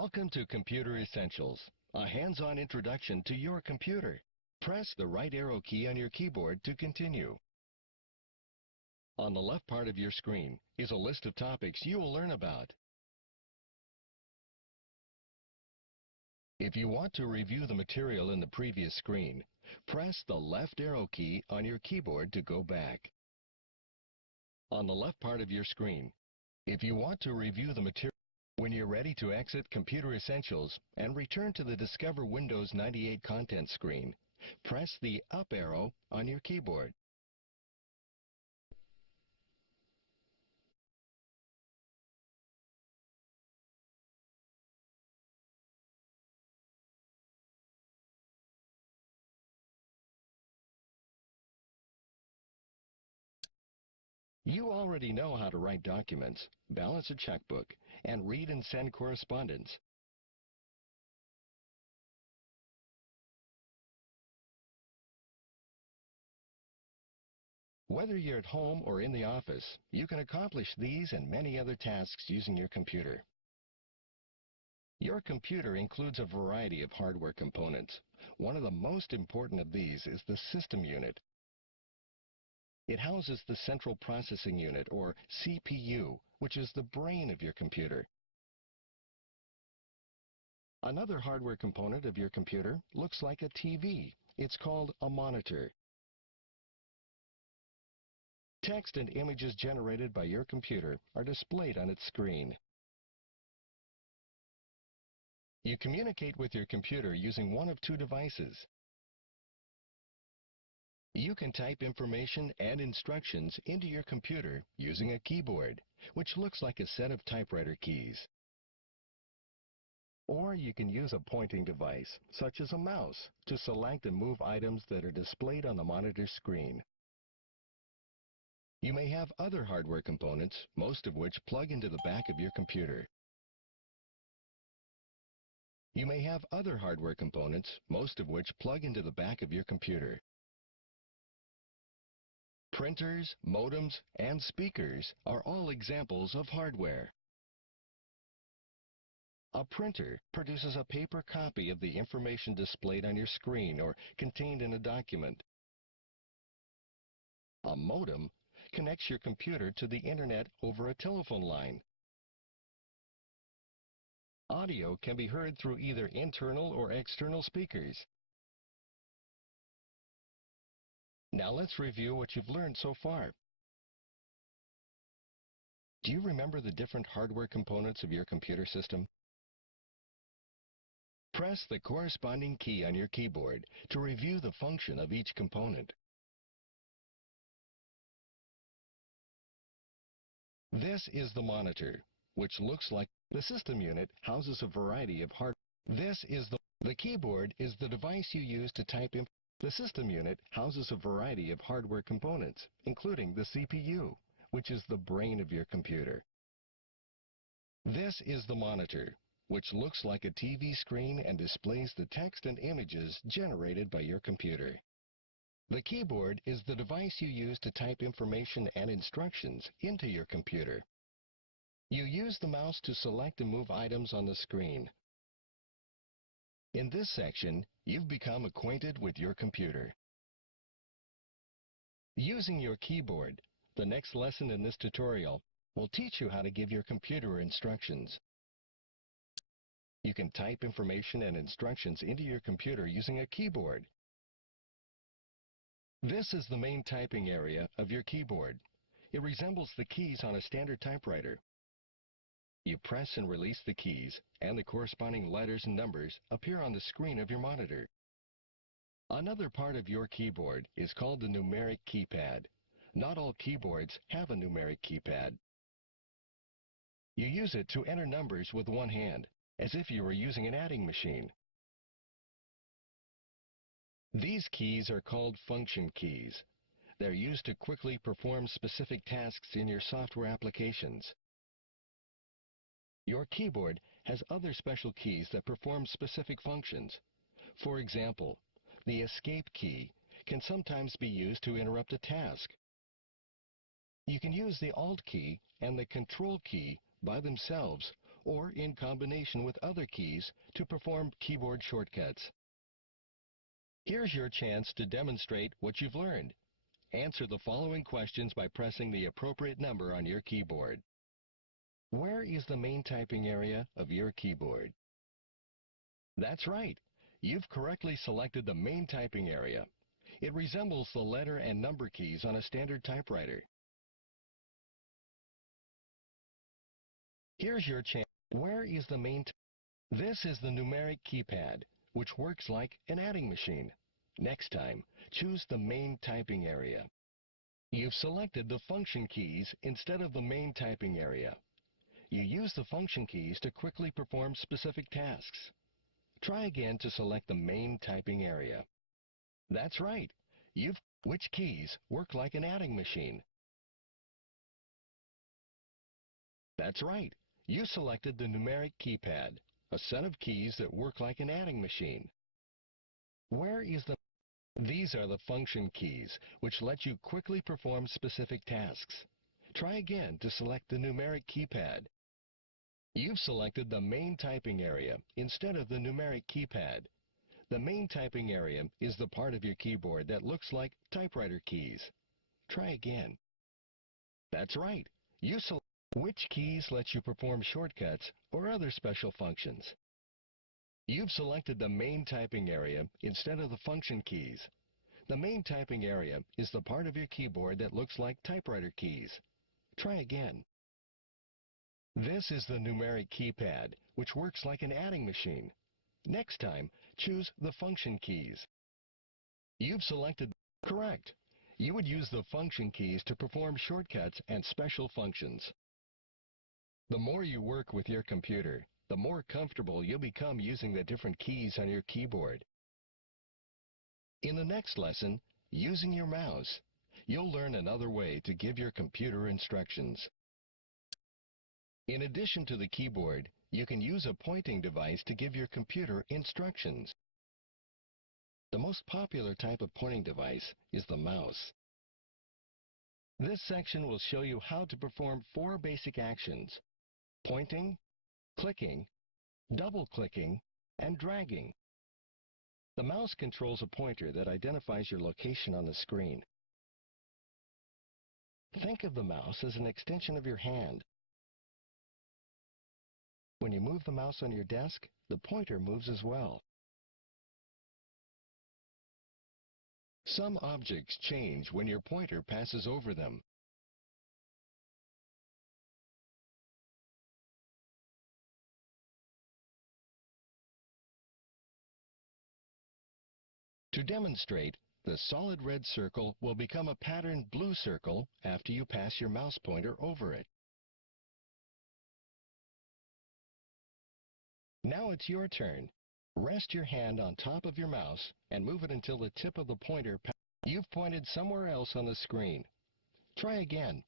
Welcome to Computer Essentials, a hands-on introduction to your computer. Press the right arrow key on your keyboard to continue. On the left part of your screen is a list of topics you will learn about. If you want to review the material in the previous screen, press the left arrow key on your keyboard to go back. On the left part of your screen, if you want to review the material, when you're ready to exit Computer Essentials and return to the Discover Windows 98 content screen, press the up arrow on your keyboard. You already know how to write documents, balance a checkbook, and read and send correspondence. Whether you're at home or in the office, you can accomplish these and many other tasks using your computer. Your computer includes a variety of hardware components. One of the most important of these is the system unit. It houses the Central Processing Unit, or CPU, which is the brain of your computer. Another hardware component of your computer looks like a TV. It's called a monitor. Text and images generated by your computer are displayed on its screen. You communicate with your computer using one of two devices. You can type information and instructions into your computer using a keyboard, which looks like a set of typewriter keys. Or you can use a pointing device, such as a mouse, to select and move items that are displayed on the monitor screen. You may have other hardware components, most of which plug into the back of your computer. You may have other hardware components, most of which plug into the back of your computer. Printers, modems, and speakers are all examples of hardware. A printer produces a paper copy of the information displayed on your screen or contained in a document. A modem connects your computer to the internet over a telephone line. Audio can be heard through either internal or external speakers. Now let's review what you've learned so far. Do you remember the different hardware components of your computer system? Press the corresponding key on your keyboard to review the function of each component. This is the monitor, which looks like the system unit houses a variety of hardware. The keyboard is the device you use to type in. The system unit houses a variety of hardware components, including the CPU, which is the brain of your computer. This is the monitor, which looks like a TV screen and displays the text and images generated by your computer. The keyboard is the device you use to type information and instructions into your computer. You use the mouse to select and move items on the screen. In this section, you've become acquainted with your computer. Using your keyboard, the next lesson in this tutorial will teach you how to give your computer instructions. You can type information and instructions into your computer using a keyboard. This is the main typing area of your keyboard. It resembles the keys on a standard typewriter. You press and release the keys, and the corresponding letters and numbers appear on the screen of your monitor. Another part of your keyboard is called the numeric keypad. Not all keyboards have a numeric keypad. You use it to enter numbers with one hand, as if you were using an adding machine. These keys are called function keys. They're used to quickly perform specific tasks in your software applications. Your keyboard has other special keys that perform specific functions. For example, the escape key can sometimes be used to interrupt a task. You can use the Alt key and the Control key by themselves or in combination with other keys to perform keyboard shortcuts. Here's your chance to demonstrate what you've learned. Answer the following questions by pressing the appropriate number on your keyboard. Where is the main typing area of your keyboard? That's right. You've correctly selected the main typing area. It resembles the letter and number keys on a standard typewriter. Here's your chance. Where is the main? This is the numeric keypad, which works like an adding machine. Next time, choose the main typing area. You've selected the function keys instead of the main typing area. You use the function keys to quickly perform specific tasks. Try again to select the main typing area. That's right. Which keys work like an adding machine? That's right. You selected the numeric keypad, a set of keys that work like an adding machine. Where is the? These are the function keys, which let you quickly perform specific tasks. Try again to select the numeric keypad. You've selected the main typing area instead of the numeric keypad. The main typing area is the part of your keyboard that looks like typewriter keys. Try again. That's right. Which keys let you perform shortcuts or other special functions? You've selected the main typing area instead of the function keys. The main typing area is the part of your keyboard that looks like typewriter keys. Try again. This is the numeric keypad, which works like an adding machine. Next time, choose the function keys. You've selected correct. You would use the function keys to perform shortcuts and special functions. The more you work with your computer, the more comfortable you'll become using the different keys on your keyboard. In the next lesson, using your mouse, you'll learn another way to give your computer instructions. In addition to the keyboard, you can use a pointing device to give your computer instructions. The most popular type of pointing device is the mouse. This section will show you how to perform 4 basic actions: pointing, clicking, double-clicking, and dragging. The mouse controls a pointer that identifies your location on the screen. Think of the mouse as an extension of your hand. When you move the mouse on your desk, the pointer moves as well. Some objects change when your pointer passes over them. To demonstrate, the solid red circle will become a patterned blue circle after you pass your mouse pointer over it. Now it's your turn. Rest your hand on top of your mouse and move it until the tip of the pointer you've pointed somewhere else on the screen. Try again.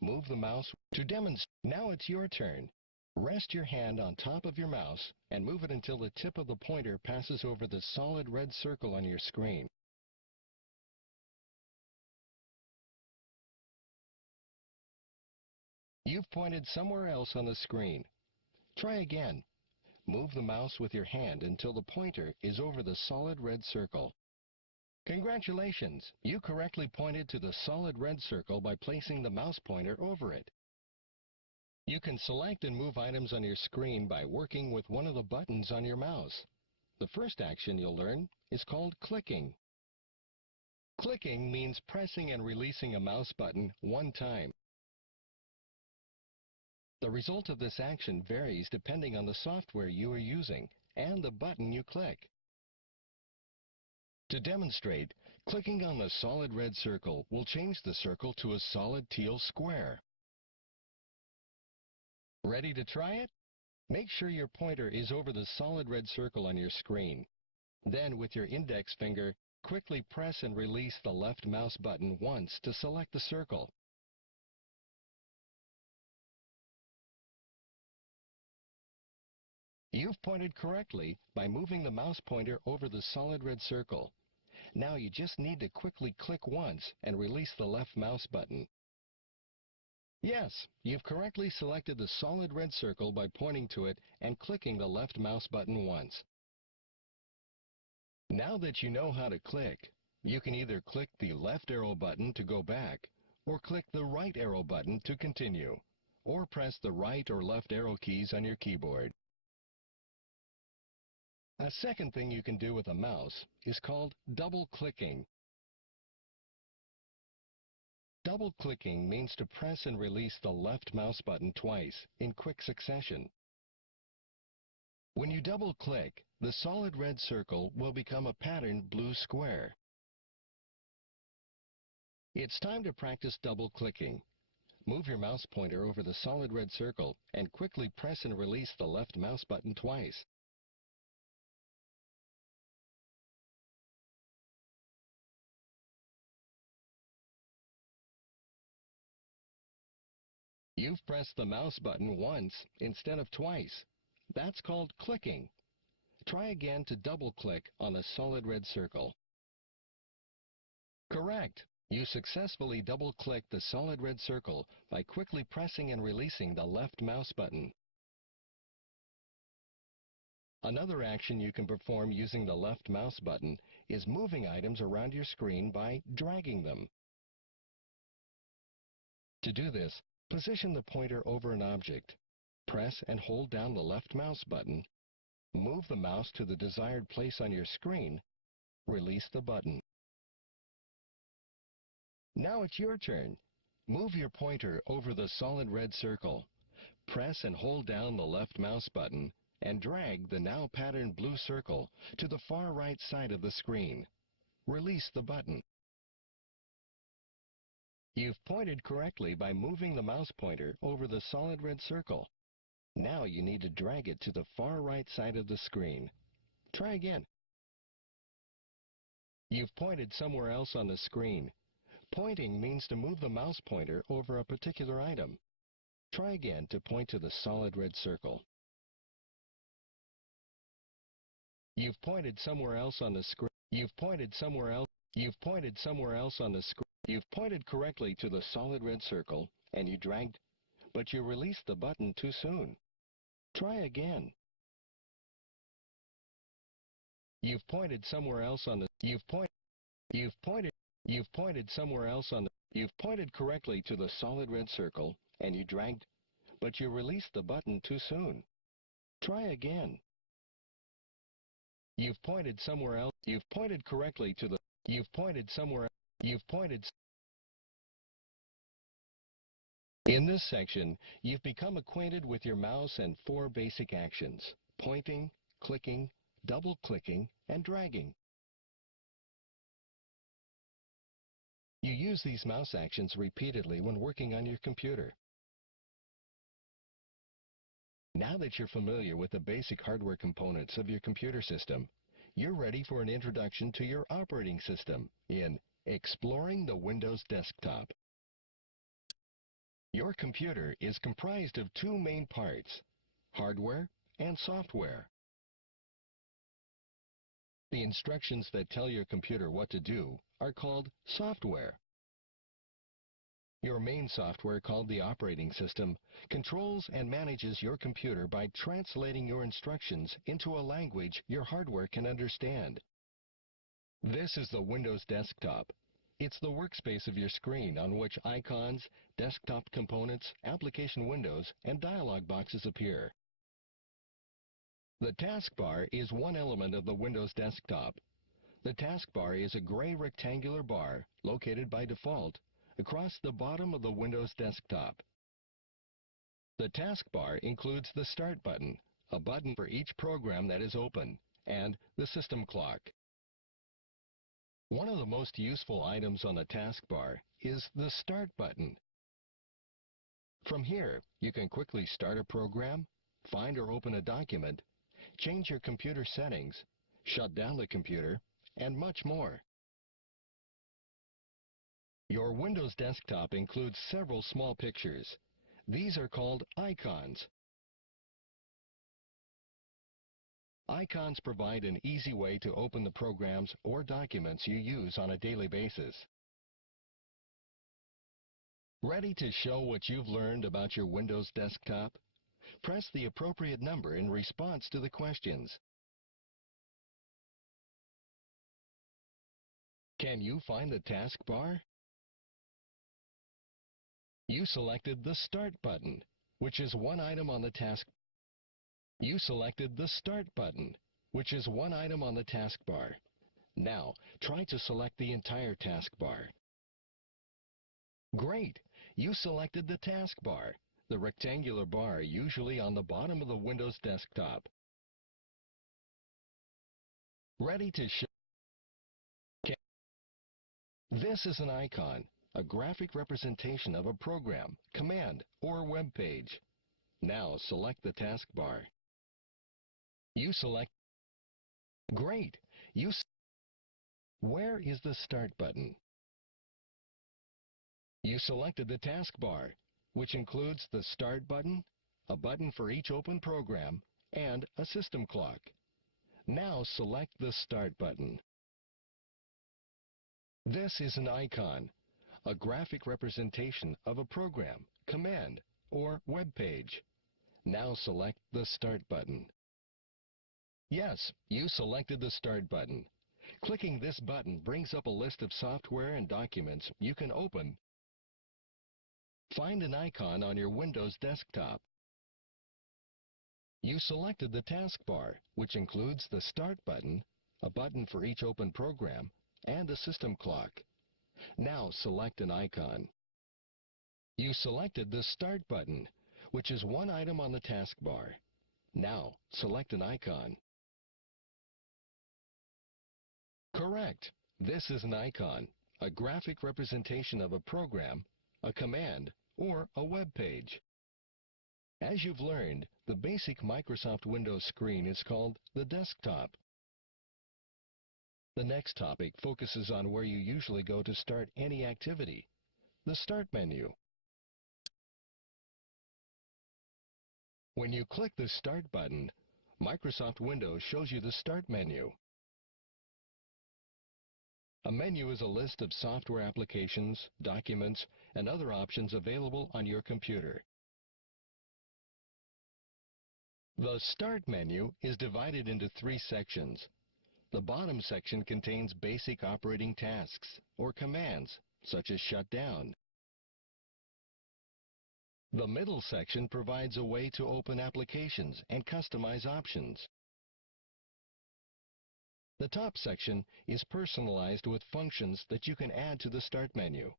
Move the mouse to demonstrate. Now it's your turn. Rest your hand on top of your mouse and move it until the tip of the pointer passes over the solid red circle on your screen. You've pointed somewhere else on the screen. Try again. Move the mouse with your hand until the pointer is over the solid red circle. Congratulations! You correctly pointed to the solid red circle by placing the mouse pointer over it. You can select and move items on your screen by working with one of the buttons on your mouse. The first action you'll learn is called clicking. Clicking means pressing and releasing a mouse button one time. The result of this action varies depending on the software you are using and the button you click. To demonstrate, clicking on the solid red circle will change the circle to a solid teal square. Ready to try it? Make sure your pointer is over the solid red circle on your screen. Then, with your index finger, quickly press and release the left mouse button once to select the circle. You've pointed correctly by moving the mouse pointer over the solid red circle. Now you just need to quickly click once and release the left mouse button. Yes, you've correctly selected the solid red circle by pointing to it and clicking the left mouse button once. Now that you know how to click, you can either click the left arrow button to go back, or click the right arrow button to continue, or press the right or left arrow keys on your keyboard. A second thing you can do with a mouse is called double-clicking. Double-clicking means to press and release the left mouse button twice in quick succession. When you double-click, the solid red circle will become a patterned blue square. It's time to practice double-clicking. Move your mouse pointer over the solid red circle and quickly press and release the left mouse button twice. You've pressed the mouse button once instead of twice. That's called clicking. Try again to double-click on the solid red circle. Correct. You successfully double-clicked the solid red circle by quickly pressing and releasing the left mouse button. Another action you can perform using the left mouse button is moving items around your screen by dragging them. To do this, position the pointer over an object. Press and hold down the left mouse button. Move the mouse to the desired place on your screen. Release the button. Now it's your turn. Move your pointer over the solid red circle. Press and hold down the left mouse button and drag the now patterned blue circle to the far right side of the screen. Release the button. You've pointed correctly by moving the mouse pointer over the solid red circle. Now you need to drag it to the far right side of the screen. Try again. You've pointed somewhere else on the screen. Pointing means to move the mouse pointer over a particular item. Try again to point to the solid red circle. You've pointed somewhere else on the screen. You've pointed somewhere else. You've pointed somewhere else on the screen. You've pointed correctly to the solid red circle and you dragged, but you released the button too soon. Try again. You've pointed somewhere else on the. You've pointed somewhere else on the. You've pointed correctly to the solid red circle and you dragged, but you released the button too soon. Try again. You've pointed somewhere else. You've pointed correctly to the. You've pointed somewhere. You've pointed. In this section, you've become acquainted with your mouse and 4 basic actions: pointing, clicking, double-clicking, and dragging. You use these mouse actions repeatedly when working on your computer. Now that you're familiar with the basic hardware components of your computer system, you're ready for an introduction to your operating system in Exploring the Windows Desktop. Your computer is comprised of 2 main parts: hardware and software. The instructions that tell your computer what to do are called software. Your main software, called the operating system, controls and manages your computer by translating your instructions into a language your hardware can understand. This is the Windows desktop. It's the workspace of your screen on which icons, desktop components, application windows, and dialog boxes appear. The taskbar is one element of the Windows desktop. The taskbar is a gray rectangular bar located by default across the bottom of the Windows desktop. The taskbar includes the Start button, a button for each program that is open, and the system clock. One of the most useful items on the taskbar is the Start button. From here, you can quickly start a program, find or open a document, change your computer settings, shut down the computer, and much more. Your Windows desktop includes several small pictures. These are called icons. Icons provide an easy way to open the programs or documents you use on a daily basis. Ready to show what you've learned about your Windows desktop? Press the appropriate number in response to the questions. Can you find the taskbar? You selected the Start button, which is one item on the task. You selected the Start button, which is one item on the taskbar. Now, try to select the entire taskbar. Great! You selected the taskbar, the rectangular bar usually on the bottom of the Windows desktop. Ready to show. This is an icon, a graphic representation of a program, command, or web page. Now select the taskbar. You select. Great! Where is the Start button? You selected the taskbar, which includes the Start button, a button for each open program, and a system clock. Now select the Start button. This is an icon, a graphic representation of a program, command, or web page. Now select the Start button. Yes, you selected the Start button. Clicking this button brings up a list of software and documents you can open. Find an icon on your Windows desktop. You selected the taskbar, which includes the Start button, a button for each open program, and a system clock. Now select an icon. You selected the Start button, which is one item on the taskbar. Now select an icon. Correct. This is an icon, a graphic representation of a program, a command, or a web page. As you've learned, the basic Microsoft Windows screen is called the desktop. The next topic focuses on where you usually go to start any activity, the Start menu. When you click the Start button, Microsoft Windows shows you the Start menu. A menu is a list of software applications, documents, and other options available on your computer. The Start menu is divided into three sections. The bottom section contains basic operating tasks or commands, such as shut down. The middle section provides a way to open applications and customize options. The top section is personalized with functions that you can add to the Start menu.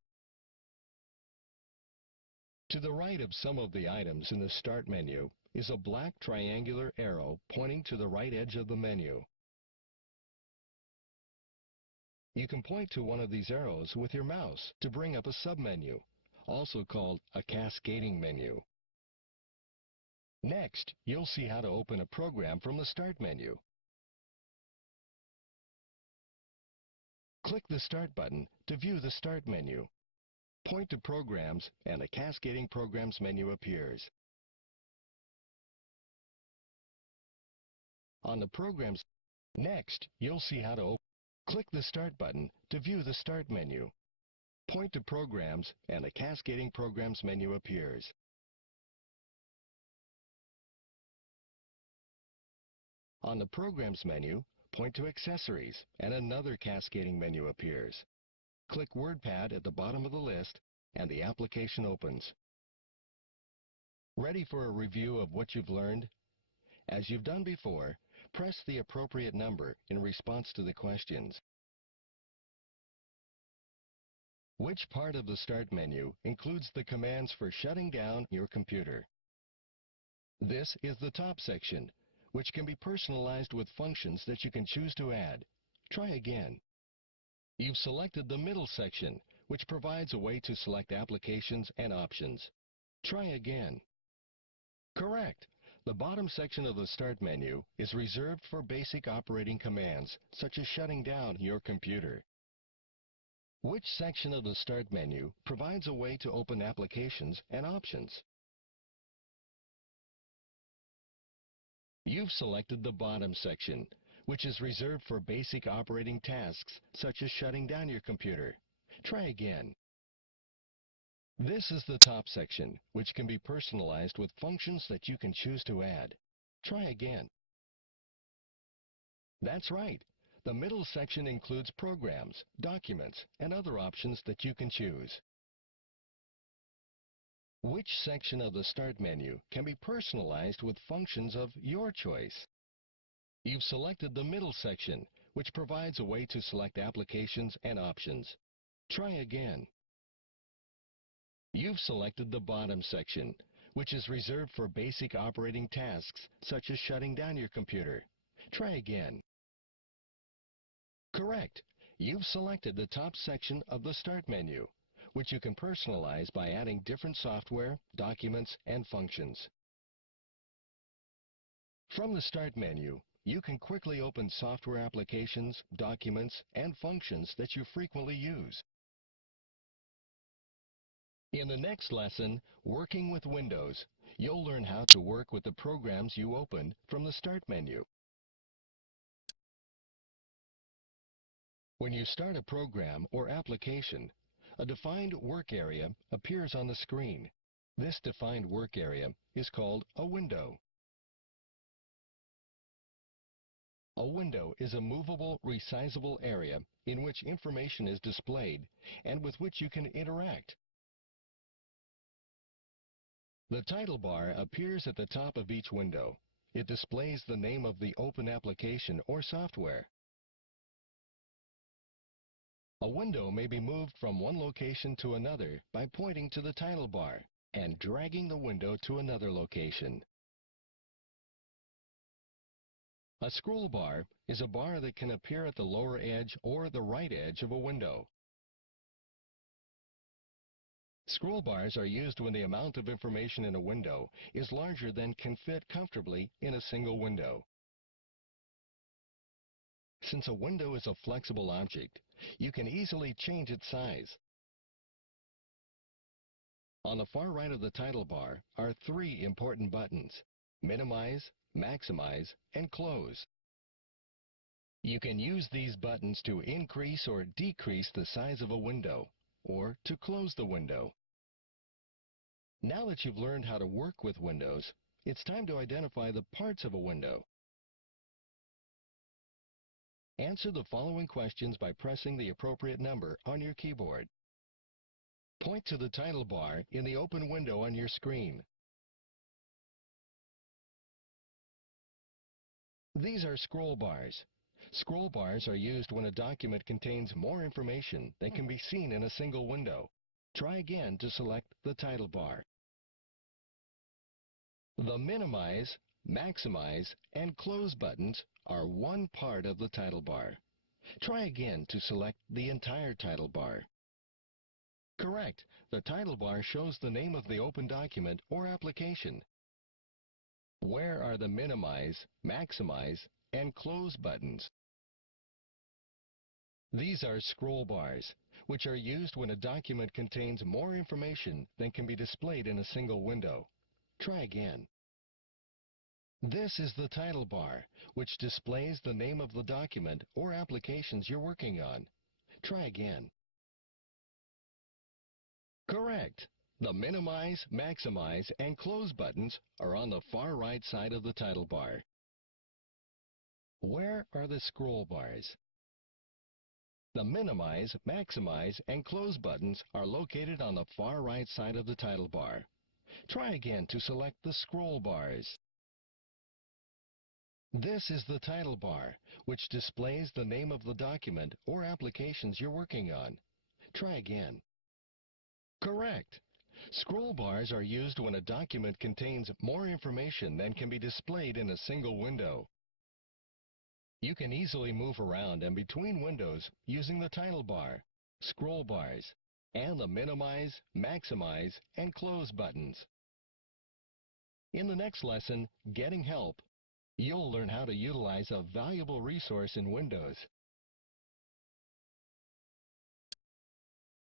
To the right of some of the items in the Start menu is a black triangular arrow pointing to the right edge of the menu. You can point to one of these arrows with your mouse to bring up a submenu, also called a cascading menu. Next, you'll see how to open a program from the Start menu. Click the Start button to view the Start menu. Point to Programs and a Cascading Programs menu appears. On the Programs, next, you'll see how to open. Click the Start button to view the Start menu. Point to Programs and a Cascading Programs menu appears. On the Programs menu, point to Accessories and another cascading menu appears. Click WordPad at the bottom of the list and the application opens. Ready for a review of what you've learned? As you've done before, press the appropriate number in response to the questions. Which part of the Start menu includes the commands for shutting down your computer? This is the top section, which can be personalized with functions that you can choose to add. Try again. You've selected the middle section, which provides a way to select applications and options. Try again. Correct. The bottom section of the Start menu is reserved for basic operating commands, such as shutting down your computer. Which section of the Start menu provides a way to open applications and options? You've selected the bottom section, which is reserved for basic operating tasks, such as shutting down your computer. Try again. This is the top section, which can be personalized with functions that you can choose to add. Try again. That's right. The middle section includes programs, documents, and other options that you can choose. Which section of the Start menu can be personalized with functions of your choice? You've selected the middle section, which provides a way to select applications and options. Try again. You've selected the bottom section, which is reserved for basic operating tasks, such as shutting down your computer. Try again. Correct. You've selected the top section of the Start menu, which you can personalize by adding different software, documents, and functions. From the Start menu, you can quickly open software applications, documents, and functions that you frequently use. In the next lesson, Working with Windows, you'll learn how to work with the programs you opened from the Start menu. When you start a program or application, a defined work area appears on the screen. This defined work area is called a window. A window is a movable, resizable area in which information is displayed and with which you can interact. The title bar appears at the top of each window. It displays the name of the open application or software. A window may be moved from one location to another by pointing to the title bar and dragging the window to another location. A scroll bar is a bar that can appear at the lower edge or the right edge of a window. Scroll bars are used when the amount of information in a window is larger than can fit comfortably in a single window. Since a window is a flexible object, you can easily change its size. On the far right of the title bar are three important buttons: Minimize, Maximize, and Close. You can use these buttons to increase or decrease the size of a window, or to close the window. Now that you've learned how to work with windows, it's time to identify the parts of a window. Answer the following questions by pressing the appropriate number on your keyboard. Point to the title bar in the open window on your screen. These are scroll bars. Scroll bars are used when a document contains more information than can be seen in a single window. Try again to select the title bar. The Minimize, Maximize, and Close buttons are one part of the title bar. Try again to select the entire title bar. Correct. The title bar shows the name of the open document or application. Where are the Minimize, Maximize, and Close buttons? These are scroll bars, which are used when a document contains more information than can be displayed in a single window. Try again. This is the title bar, which displays the name of the document or applications you're working on. Try again. Correct. The Minimize, Maximize, and Close buttons are on the far right side of the title bar. Where are the scroll bars? The Minimize, Maximize, and Close buttons are located on the far right side of the title bar. Try again to select the scroll bars. This is the title bar, which displays the name of the document or applications you're working on. Try again. Correct. Scroll bars are used when a document contains more information than can be displayed in a single window. You can easily move around and between windows using the title bar, scroll bars, and the Minimize, Maximize, and Close buttons. In the next lesson, Getting Help, you'll learn how to utilize a valuable resource in Windows.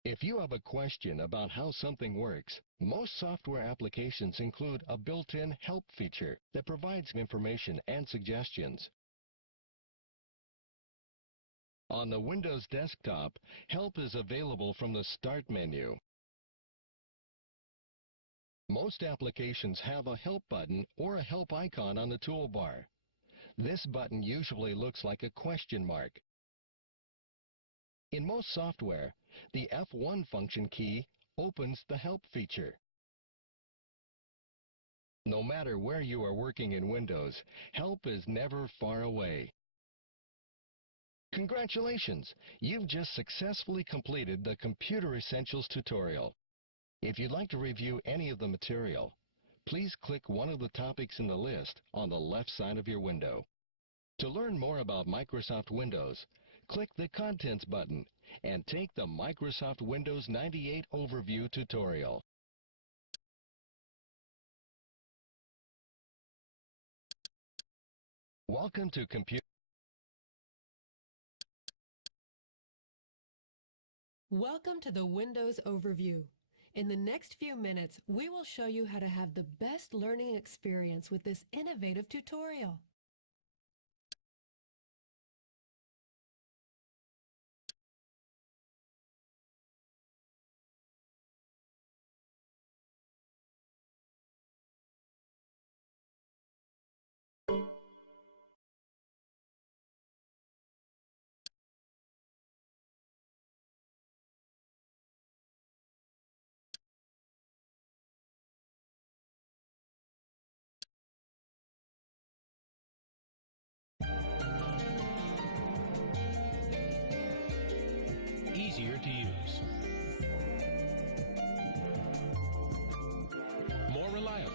If you have a question about how something works, most software applications include a built-in help feature that provides information and suggestions. On the Windows desktop, help is available from the Start menu. Most applications have a help button or a help icon on the toolbar. This button usually looks like a question mark. In most software, the F1 function key opens the help feature. No matter where you are working in Windows, help is never far away. Congratulations! You've just successfully completed the Computer Essentials tutorial. If you'd like to review any of the material, please click one of the topics in the list on the left side of your window. To learn more about Microsoft Windows, click the Contents button and take the Microsoft Windows 98 Overview tutorial. Welcome to Welcome to the Windows Overview. In the next few minutes, we will show you how to have the best learning experience with this innovative tutorial. Easier to use. More reliable.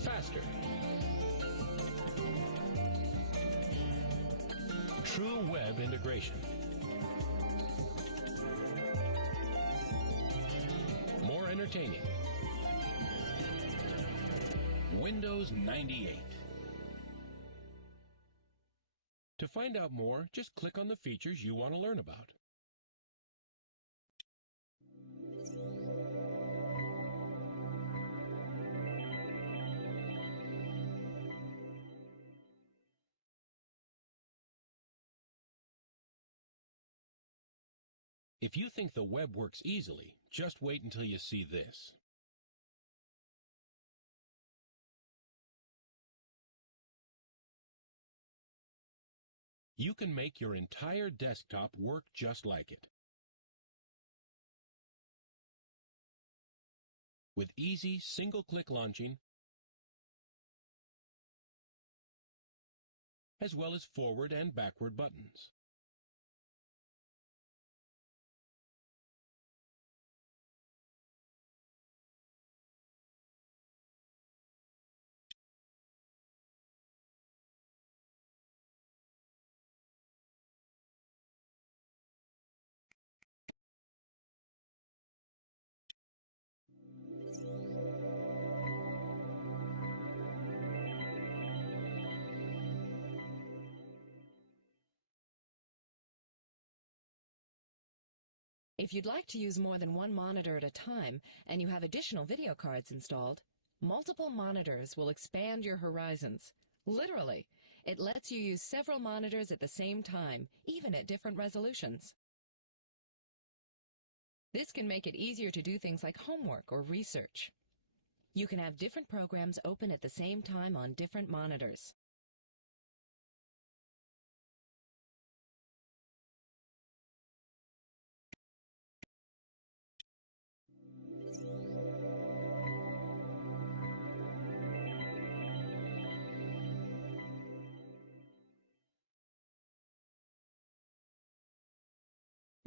Faster. True web integration. More entertaining. Windows 98. To find out more, just click on the features you want to learn about. If you think the web works easily, just wait until you see this. You can make your entire desktop work just like it. With easy single-click launching, as well as forward and backward buttons. If you'd like to use more than one monitor at a time and you have additional video cards installed, multiple monitors will expand your horizons. Literally, it lets you use several monitors at the same time, even at different resolutions. This can make it easier to do things like homework or research. You can have different programs open at the same time on different monitors.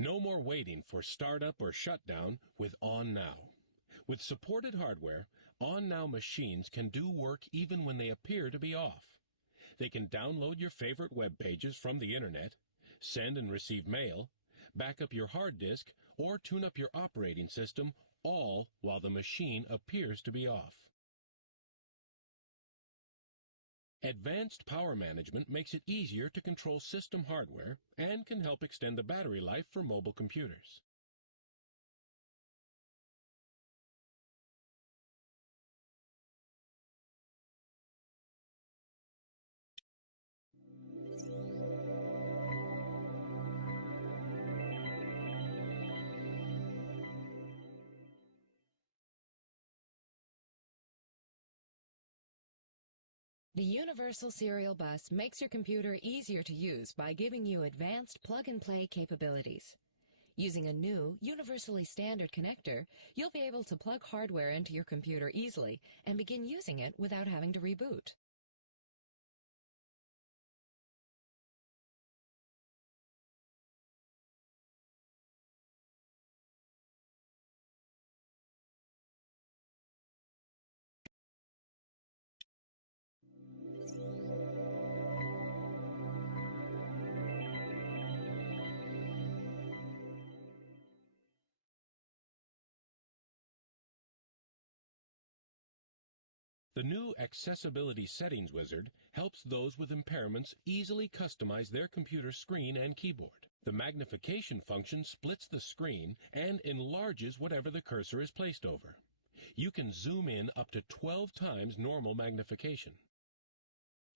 No more waiting for startup or shutdown with On Now. With supported hardware, On Now machines can do work even when they appear to be off. They can download your favorite web pages from the internet, send and receive mail, back up your hard disk, or tune up your operating system, all while the machine appears to be off. Advanced power management makes it easier to control system hardware and can help extend the battery life for mobile computers. The Universal Serial Bus makes your computer easier to use by giving you advanced plug-and-play capabilities. Using a new, universally standard connector, you'll be able to plug hardware into your computer easily and begin using it without having to reboot. The new Accessibility Settings Wizard helps those with impairments easily customize their computer screen and keyboard. The magnification function splits the screen and enlarges whatever the cursor is placed over. You can zoom in up to 12 times normal magnification.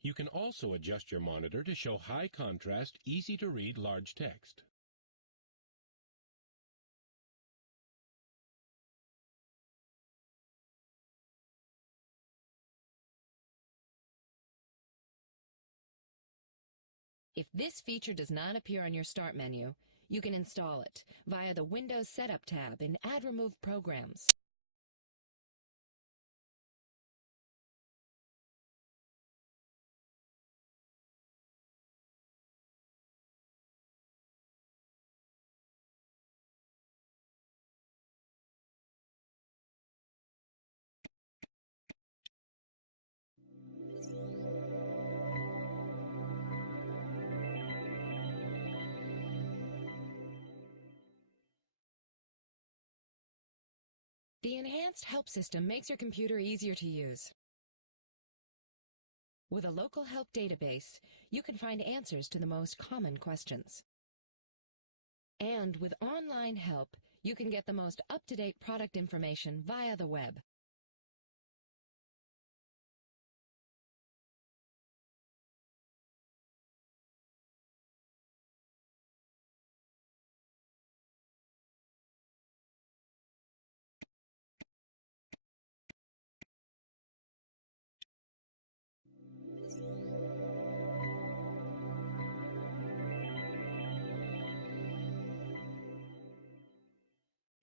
You can also adjust your monitor to show high contrast, easy to read large text. If this feature does not appear on your Start menu, you can install it via the Windows Setup tab in Add Remove Programs. The enhanced help system makes your computer easier to use. With a local help database, you can find answers to the most common questions. And with online help, you can get the most up-to-date product information via the web.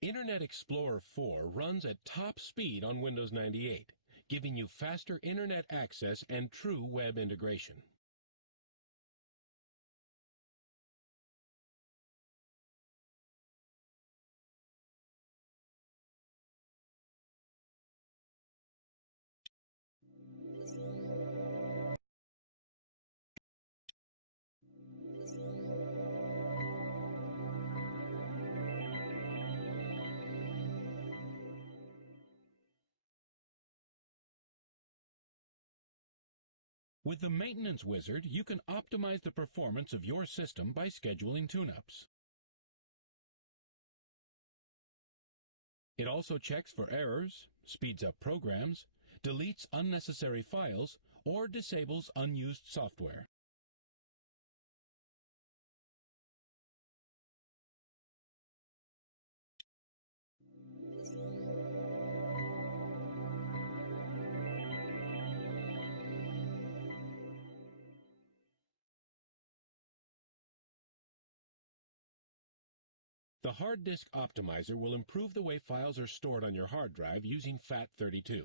Internet Explorer 4 runs at top speed on Windows 98, giving you faster internet access and true web integration. With the Maintenance Wizard, you can optimize the performance of your system by scheduling tune-ups. It also checks for errors, speeds up programs, deletes unnecessary files, or disables unused software. The Hard Disk Optimizer will improve the way files are stored on your hard drive using FAT32.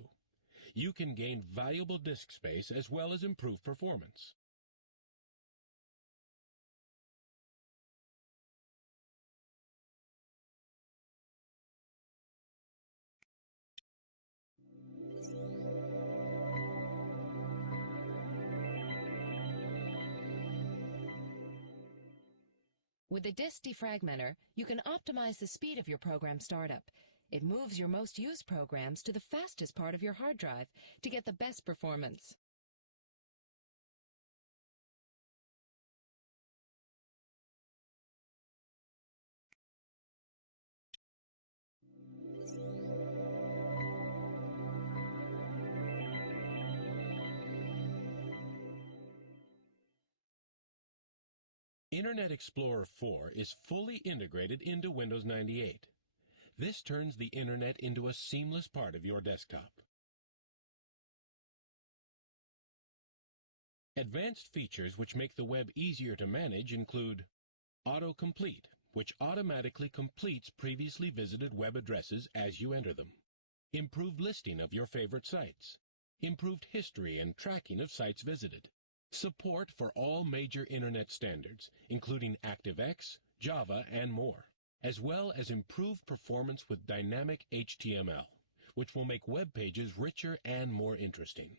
You can gain valuable disk space as well as improve performance. With the Disk Defragmenter, you can optimize the speed of your program startup. It moves your most used programs to the fastest part of your hard drive to get the best performance. Internet Explorer 4 is fully integrated into Windows 98. This turns the Internet into a seamless part of your desktop. Advanced features which make the web easier to manage include autocomplete, which automatically completes previously visited web addresses as you enter them. Improved listing of your favorite sites. Improved history and tracking of sites visited. Support for all major Internet standards, including ActiveX, Java, and more, as well as improved performance with dynamic HTML, which will make web pages richer and more interesting.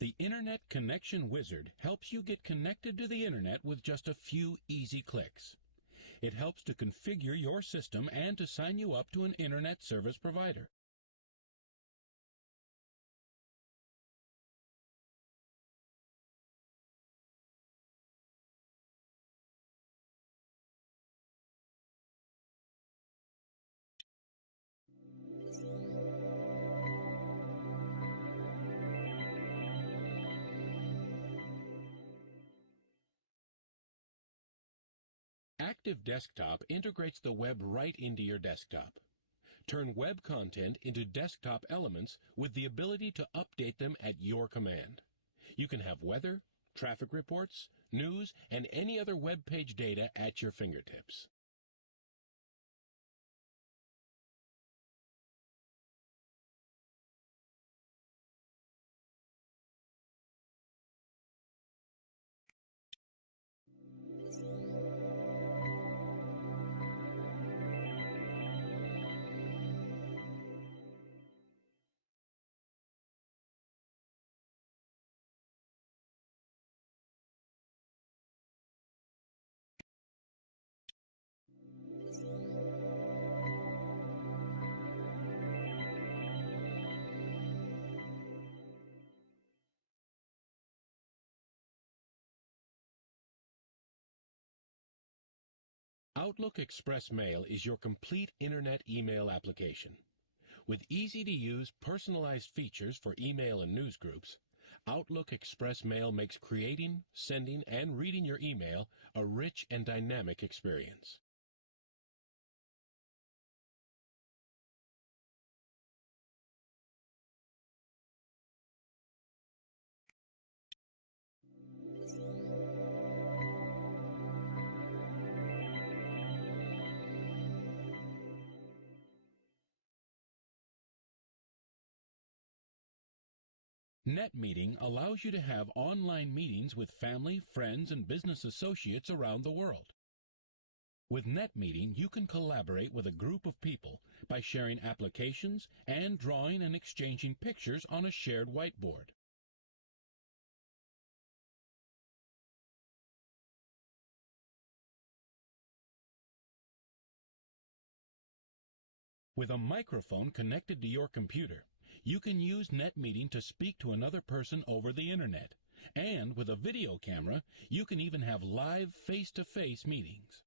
The Internet Connection Wizard helps you get connected to the Internet with just a few easy clicks. It helps to configure your system and to sign you up to an Internet service provider. Active Desktop integrates the web right into your desktop. Turn web content into desktop elements with the ability to update them at your command. You can have weather, traffic reports, news, and any other web page data at your fingertips. Outlook Express Mail is your complete Internet email application. With easy-to-use, personalized features for email and news groups, Outlook Express Mail makes creating, sending, and reading your email a rich and dynamic experience. NetMeeting allows you to have online meetings with family, friends, and business associates around the world. With NetMeeting, you can collaborate with a group of people by sharing applications and drawing and exchanging pictures on a shared whiteboard. With a microphone connected to your computer, you can use NetMeeting to speak to another person over the Internet. And with a video camera, you can even have live face-to-face meetings.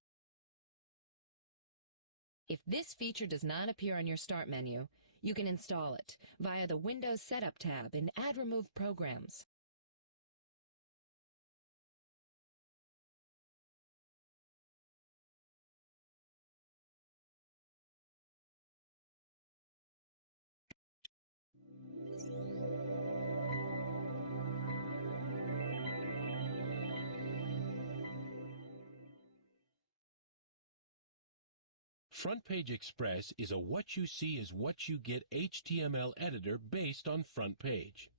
If this feature does not appear on your Start menu, you can install it via the Windows Setup tab in Add Remove Programs. Front Page Express is a what you see is what you get HTML editor based on Front Page.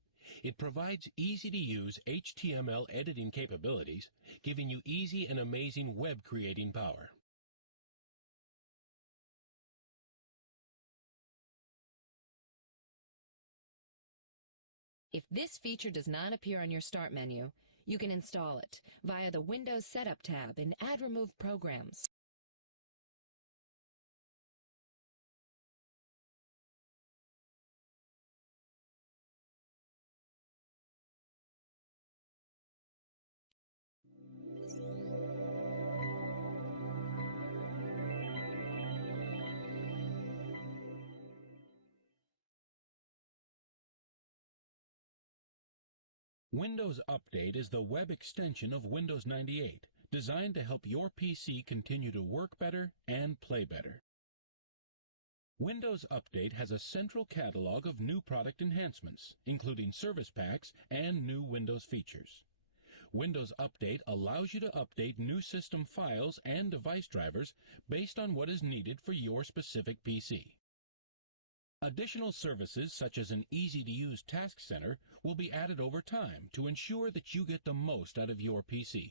It provides easy-to-use HTML editing capabilities, giving you easy and amazing web creating power. If this feature does not appear on your Start menu, you can install it via the Windows Setup tab in Add Remove Programs. Windows Update is the web extension of Windows 98, designed to help your PC continue to work better and play better. Windows Update has a central catalog of new product enhancements, including service packs and new Windows features. Windows Update allows you to update new system files and device drivers based on what is needed for your specific PC. Additional services such as an easy-to-use task center will be added over time to ensure that you get the most out of your PC.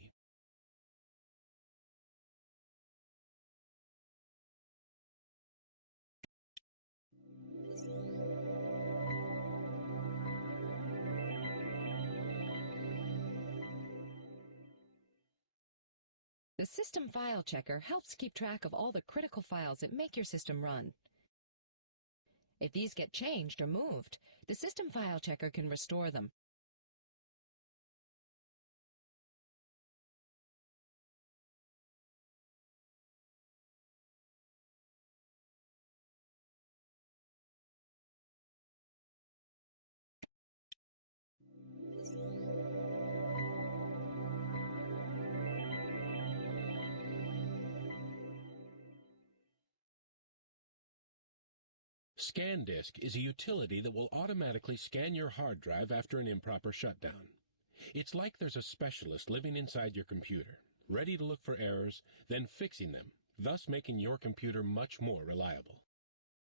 The System File Checker helps keep track of all the critical files that make your system run. If these get changed or moved, the System File Checker can restore them. ScanDisk is a utility that will automatically scan your hard drive after an improper shutdown. It's like there's a specialist living inside your computer, ready to look for errors, then fixing them, thus making your computer much more reliable.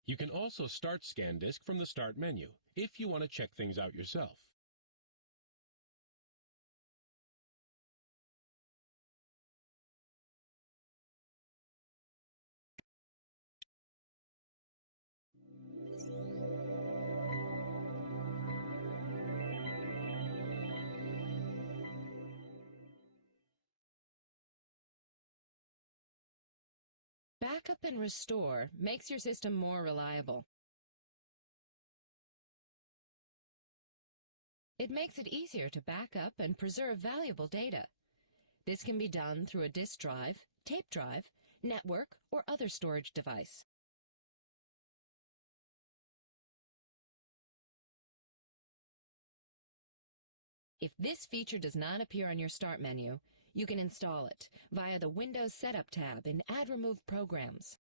You can also start ScanDisk from the Start menu if you want to check things out yourself. Backup and restore makes your system more reliable. It makes it easier to back up and preserve valuable data. This can be done through a disk drive, tape drive, network, or other storage device. If this feature does not appear on your Start menu, you can install it via the Windows Setup tab in Add Remove Programs.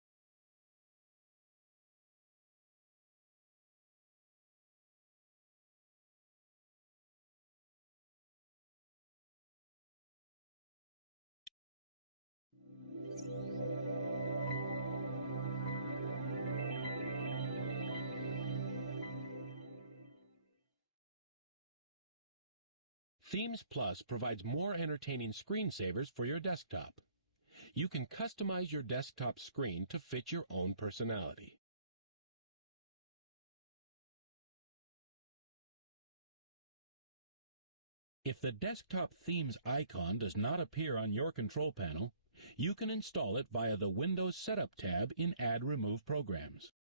Themes Plus provides more entertaining screensavers for your desktop. You can customize your desktop screen to fit your own personality. If the desktop themes icon does not appear on your control panel, you can install it via the Windows Setup tab in Add Remove Programs.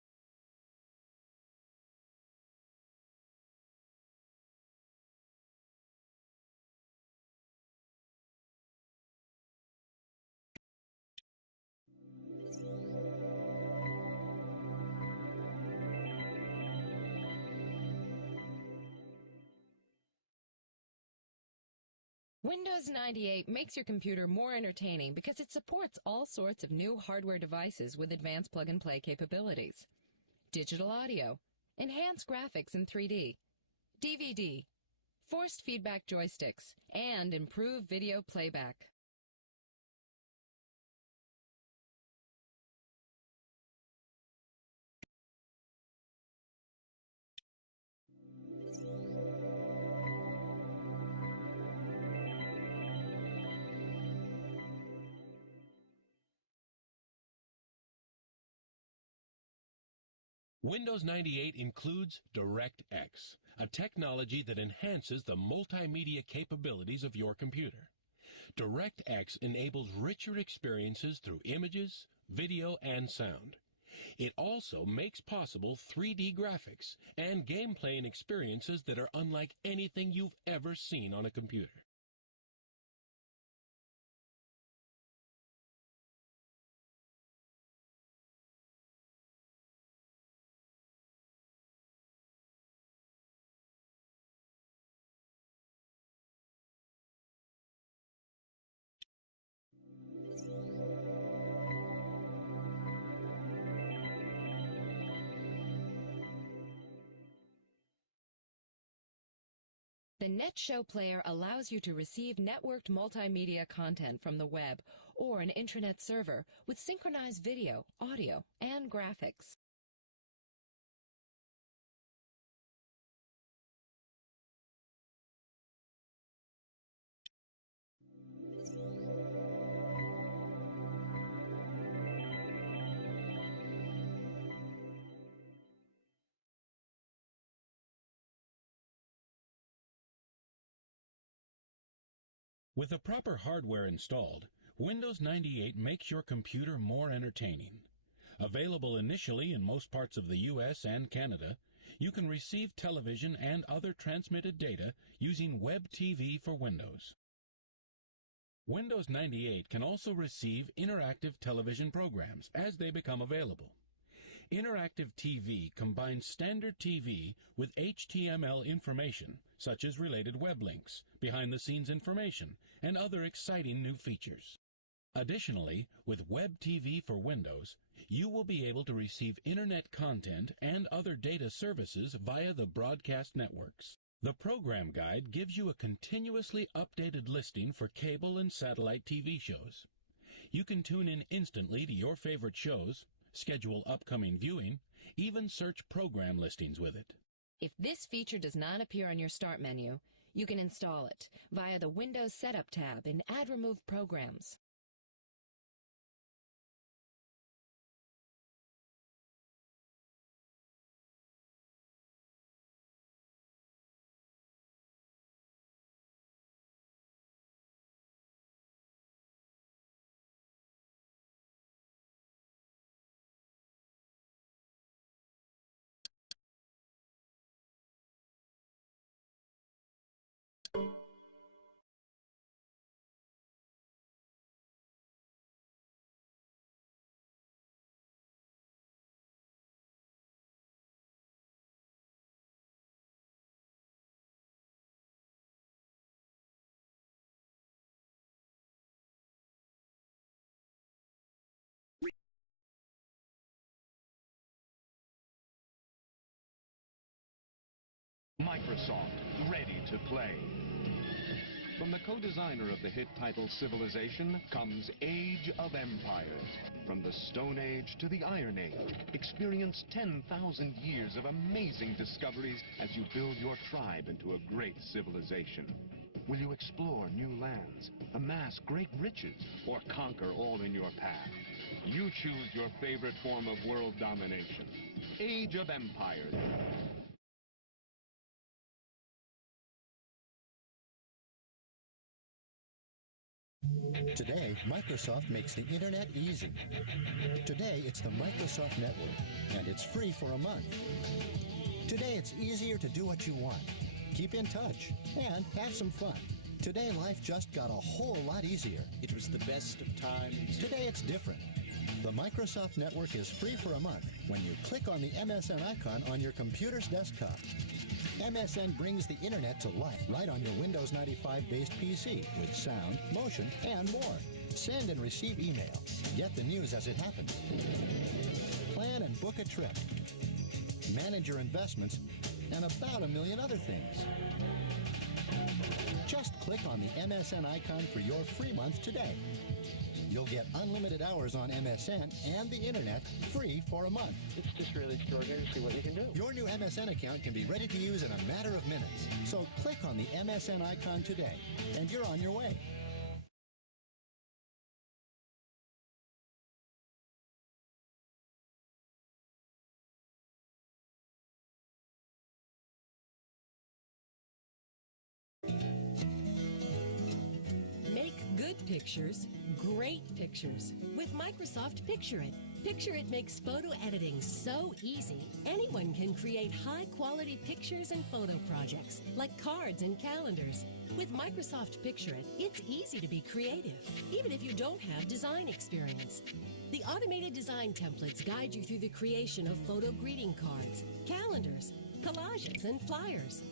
Windows 98 makes your computer more entertaining because it supports all sorts of new hardware devices with advanced plug-and-play capabilities. Digital audio, enhanced graphics in 3D, DVD, forced feedback joysticks, and improved video playback. Windows 98 includes DirectX, a technology that enhances the multimedia capabilities of your computer. DirectX enables richer experiences through images, video, and sound. It also makes possible 3D graphics and game-playing experiences that are unlike anything you've ever seen on a computer. The NetShow player allows you to receive networked multimedia content from the web or an intranet server with synchronized video, audio, and graphics. With the proper hardware installed, Windows 98 makes your computer more entertaining. Available initially in most parts of the U.S. and Canada, you can receive television and other transmitted data using Web TV for Windows. Windows 98 can also receive interactive television programs as they become available. Interactive TV combines standard TV with HTML information, such as related web links, behind-the-scenes information, and other exciting new features. Additionally, with Web TV for Windows, you will be able to receive Internet content and other data services via the broadcast networks. The program guide gives you a continuously updated listing for cable and satellite TV shows. You can tune in instantly to your favorite shows, schedule upcoming viewing, even search program listings with it. If this feature does not appear on your Start menu, you can install it via the Windows Setup tab in Add Remove Programs. Microsoft, ready to play. From the co-designer of the hit title Civilization comes Age of Empires. From the Stone Age to the Iron Age, experience 10,000 years of amazing discoveries as you build your tribe into a great civilization. Will you explore new lands, amass great riches, or conquer all in your path? You choose your favorite form of world domination. Age of Empires. Today, Microsoft makes the Internet easy. Today, it's the Microsoft Network, and it's free for a month. Today, it's easier to do what you want, keep in touch, and have some fun. Today, life just got a whole lot easier. It was the best of times. Today, it's different. The Microsoft Network is free for a month when you click on the MSN icon on your computer's desktop. MSN brings the Internet to life right on your Windows 95-based PC with sound, motion, and more. Send and receive email. Get the news as it happens. Plan and book a trip. Manage your investments, and about a million other things. Just click on the MSN icon for your free month today. You'll get unlimited hours on MSN and the Internet free for a month. It's just really extraordinary to see what you can do. Your new MSN account can be ready to use in a matter of minutes. So click on the MSN icon today, and you're on your way. Make good pictures great pictures with Microsoft Picture It. Picture It makes photo editing so easy, anyone can create high-quality pictures and photo projects, like cards and calendars. With Microsoft Picture It, it's easy to be creative, even if you don't have design experience. The automated design templates guide you through the creation of photo greeting cards, calendars, collages, and flyers.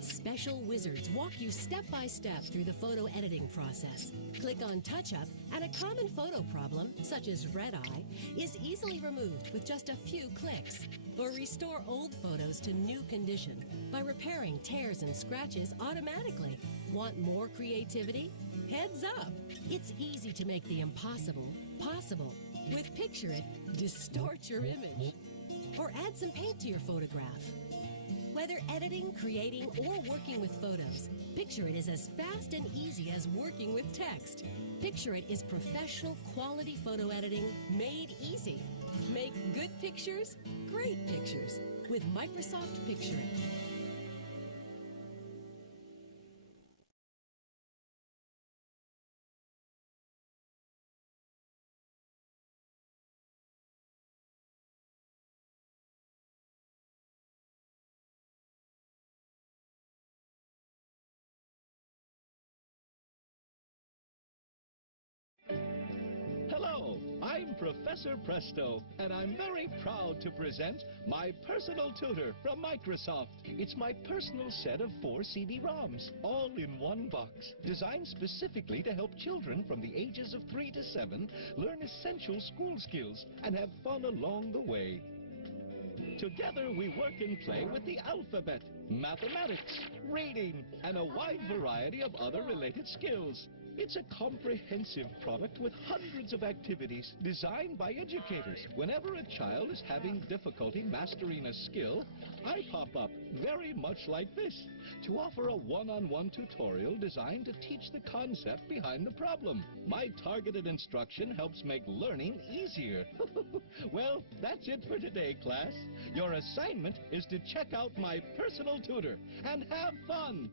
Special wizards walk you step by step through the photo editing process. Click on Touch Up, and a common photo problem, such as red eye, is easily removed with just a few clicks. Or restore old photos to new condition by repairing tears and scratches automatically. Want more creativity? Heads up! It's easy to make the impossible possible. With Picture It, distort your image. Or add some paint to your photograph. Whether editing, creating, or working with photos, Picture It is as fast and easy as working with text. Picture It is professional quality photo editing made easy. Make good pictures, great pictures with Microsoft Picture It. Hello, I'm Professor Presto, and I'm very proud to present my personal tutor from Microsoft. It's my personal set of 4 CD-ROMs, all in one box, designed specifically to help children from the ages of 3 to 7 learn essential school skills and have fun along the way. Together we work and play with the alphabet, mathematics, reading, and a wide variety of other related skills. It's a comprehensive product with hundreds of activities designed by educators. Whenever a child is having difficulty mastering a skill, I pop up very much like this to offer a one-on-one tutorial designed to teach the concept behind the problem. My targeted instruction helps make learning easier. Well, that's it for today, class. Your assignment is to check out my personal tutor and have fun.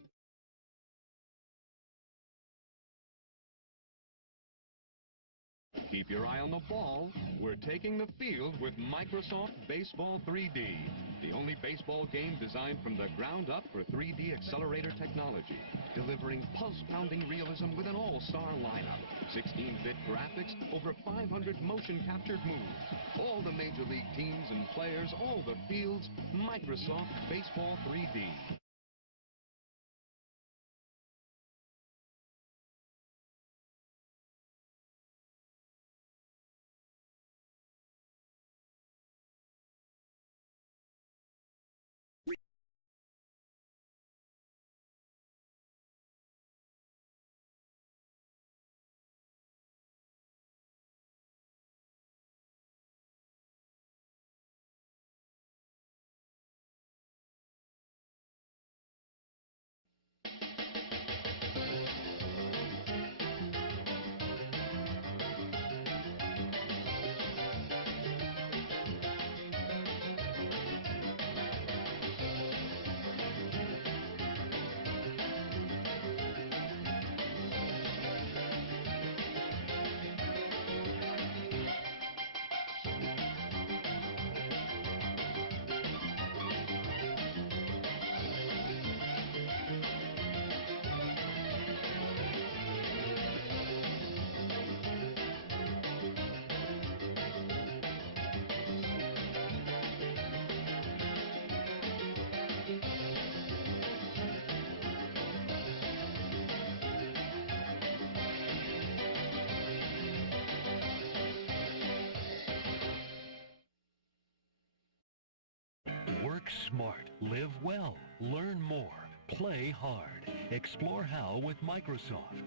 Keep your eye on the ball. We're taking the field with Microsoft Baseball 3D, the only baseball game designed from the ground up for 3D accelerator technology, delivering pulse-pounding realism with an all-star lineup, 16-bit graphics, over 500 motion-captured moves, all the major league teams and players, all the fields, Microsoft Baseball 3D. Work smart, live well, learn more, play hard. Explore how with Microsoft.